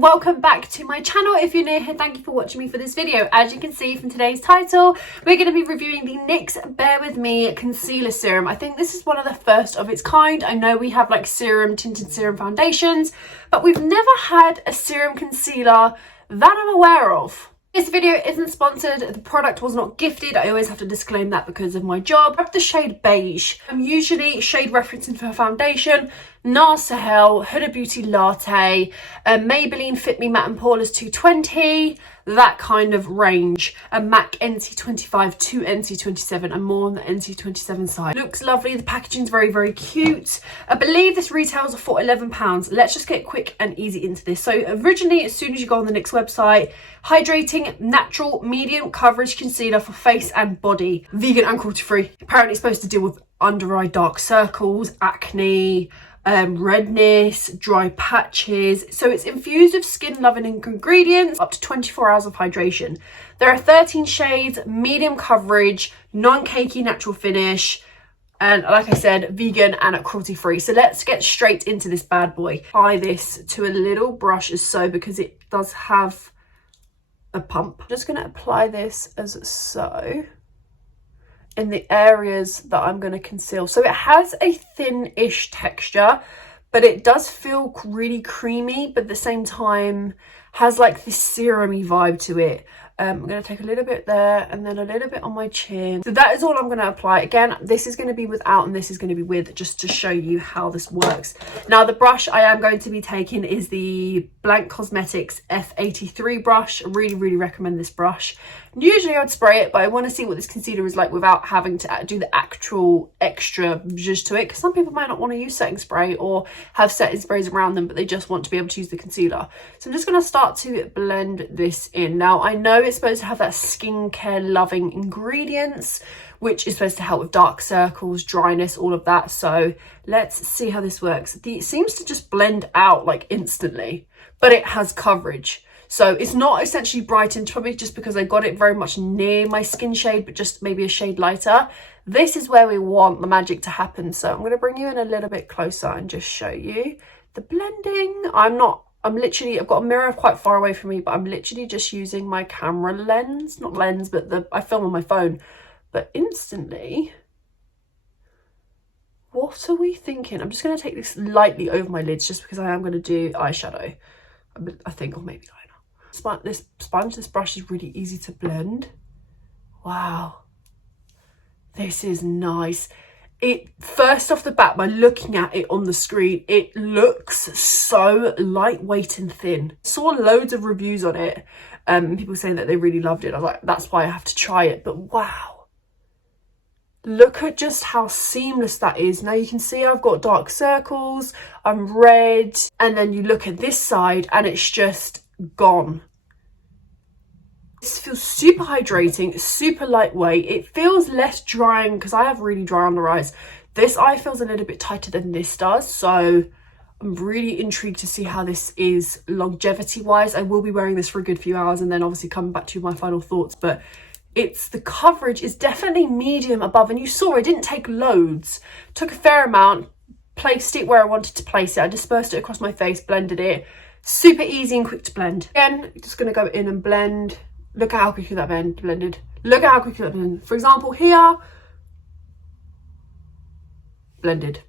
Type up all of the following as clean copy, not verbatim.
welcome back to my channel. If you're new here, thank you for watching me for this video. As you can see from today's title, we're going to be reviewing the NYX Bare With Me Concealer Serum. I think this is one of the first of its kind. I know we have like serum, tinted serum foundations, but we've never had a serum concealer that I'm aware of. This video isn't sponsored, the product was not gifted. I always have to disclaim that because of my job. I have the shade beige. I'm usually shade referencing for foundation, NARS Sahel, Huda Beauty Latte, Maybelline Fit Me Matte and Poreless 220, that kind of range. A MAC NC25 to NC27 and more on the NC27 side. Looks lovely, the packaging's very, very cute. I believe this retails for £11. Let's just get quick and easy into this. So originally, as soon as you go on the NYX website, hydrating, natural, medium coverage concealer for face and body. Vegan and cruelty free. Apparently it's supposed to deal with under eye dark circles, acne, redness, dry patches. So it's infused with skin loving ingredients, up to 24 hours of hydration. There are 13 shades, medium coverage, non-cakey natural finish, and like I said, vegan and cruelty free. So let's get straight into this bad boy. Apply this to a little brush as so, because it does have a pump. I'm just going to apply this as so in the areas that I'm going to conceal. So it has a thin-ish texture, but it does feel really creamy, but at the same time has like this serum-y vibe to it. I'm going to take a little bit there and then a little bit on my chin. So that is all I'm going to apply. Again, this is going to be without and this is going to be with, just to show you how this works. Now, the brush I am going to be taking is the NYX Cosmetics F83 brush. I really, really recommend this brush. Usually I'd spray it, but I want to see what this concealer is like without having to do the actual extra zhuzh to it, because some people might not want to use setting spray or have setting sprays around them, but they just want to be able to use the concealer. So I'm just going to start to blend this in. Now, I know it's supposed to have that skincare loving ingredients, which is supposed to help with dark circles, dryness, all of that. So let's see how this works. It seems to just blend out like instantly, but it has coverage. So it's not essentially brightened, probably just because I got it very much near my skin shade, but just maybe a shade lighter. This is where we want the magic to happen. So I'm going to bring you in a little bit closer and just show you the blending. I've got a mirror quite far away from me, but I'm literally just using my camera lens, not lens, but I film on my phone. But instantly, what are we thinking? I'm just going to take this lightly over my lids just because I am going to do eyeshadow, I think, or maybe liner. This brush is really easy to blend. Wow, this is nice. First off the bat, by looking at it on the screen, it looks so lightweight and thin. I saw loads of reviews on it, people saying that they really loved it. I was like, that's why I have to try it. But wow, look at just how seamless that is. Now you can see I've got dark circles, I'm red, and then you look at this side and it's just gone. This feels super hydrating, super lightweight. It feels less drying because I have really dry under eyes. This eye feels a little bit tighter than this does. So I'm really intrigued to see how this is longevity wise. I will be wearing this for a good few hours and then obviously coming back to my final thoughts, but the coverage is definitely medium above, and you saw I didn't take loads, took a fair amount, placed it where I wanted to place it. I dispersed it across my face, blended it. Super easy and quick to blend. Again, just going to go in and blend. Look at how quickly that blended. Look at how quickly that blended. For example, here, blended.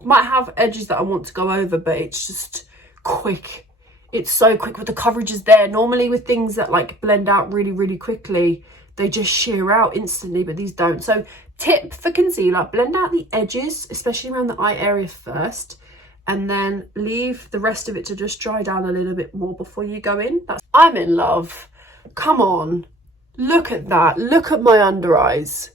Might have edges that I want to go over, but it's just quick. It's so quick with the coverage is there. Normally with things that like blend out really, really quickly, they just sheer out instantly, but these don't. So tip for concealer, blend out the edges, especially around the eye area first, and then leave the rest of it to just dry down a little bit more before you go in. I'm in love. Come on, look at that. Look at my under eyes.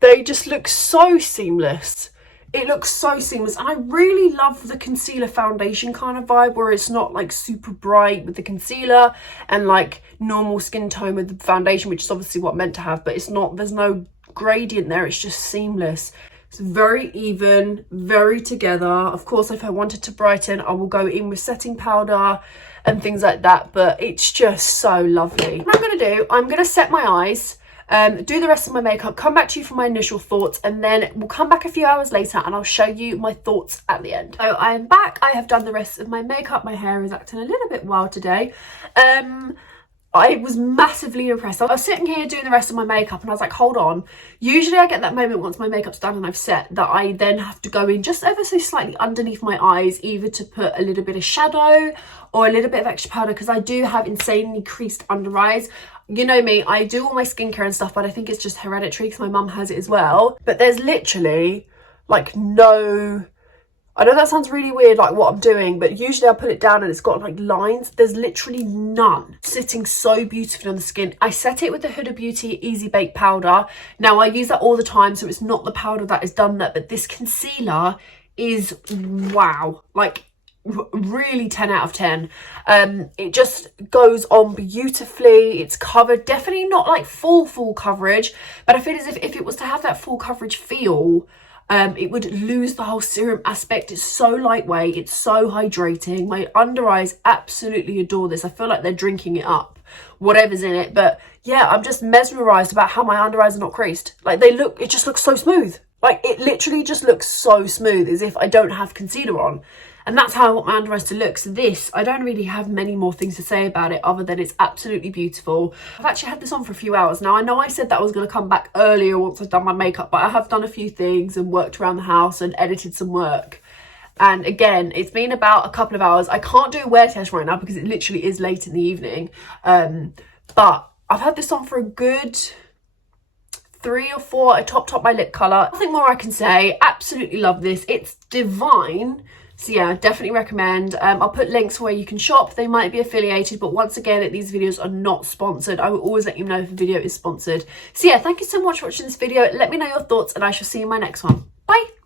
They just look so seamless. It looks so seamless. And I really love the concealer foundation kind of vibe, where it's not like super bright with the concealer and like normal skin tone with the foundation, which is obviously what I'm meant to have, but it's not, there's no gradient there. It's just seamless. It's very even, very together. Of course, if I wanted to brighten, I will go in with setting powder and things like that, but it's just so lovely. What I'm going to do, I'm going to set my eyes do the rest of my makeup, come back to you for my initial thoughts, and then we'll come back a few hours later and I'll show you my thoughts at the end. So I am back. I have done the rest of my makeup. My hair is acting a little bit wild today. I was massively impressed. I was sitting here doing the rest of my makeup and I was like, hold on. Usually I get that moment once my makeup's done and I've set that I then have to go in just ever so slightly underneath my eyes, either to put a little bit of shadow or a little bit of extra powder, because I do have insanely creased under eyes. You know me, I do all my skincare and stuff, but I think it's just hereditary because my mum has it as well. But there's literally like no... I know that sounds really weird, like what I'm doing, but usually I put it down and it's got like lines. There's literally none. Sitting so beautifully on the skin. I set it with the Huda Beauty Easy Bake Powder. Now I use that all the time, so it's not the powder that has done that, but this concealer is wow. Like really 10 out of 10. It just goes on beautifully. It's covered, definitely not like full coverage, but I feel as if it was to have that full coverage feel, it would lose the whole serum aspect. It's so lightweight, it's so hydrating. My under eyes absolutely adore this. I feel like they're drinking it up, whatever's in it. But yeah, I'm just mesmerized about how my under eyes are not creased. Like it just looks so smooth. Like it literally just looks so smooth, as if I don't have concealer on. And that's how I want my under eyes to look. So this, I don't really have many more things to say about it other than it's absolutely beautiful. I've actually had this on for a few hours. Now, I know I said that I was going to come back earlier once I've done my makeup, but I have done a few things and worked around the house and edited some work. And again, it's been about a couple of hours. I can't do a wear test right now because it literally is late in the evening. But I've had this on for a good 3 or 4. I topped up my lip colour. Nothing more I can say. Absolutely love this. It's divine. So yeah, definitely recommend. I'll put links where you can shop. They might be affiliated, but once again, these videos are not sponsored. I will always let you know if a video is sponsored. So yeah, thank you so much for watching this video. Let me know your thoughts and I shall see you in my next one. Bye.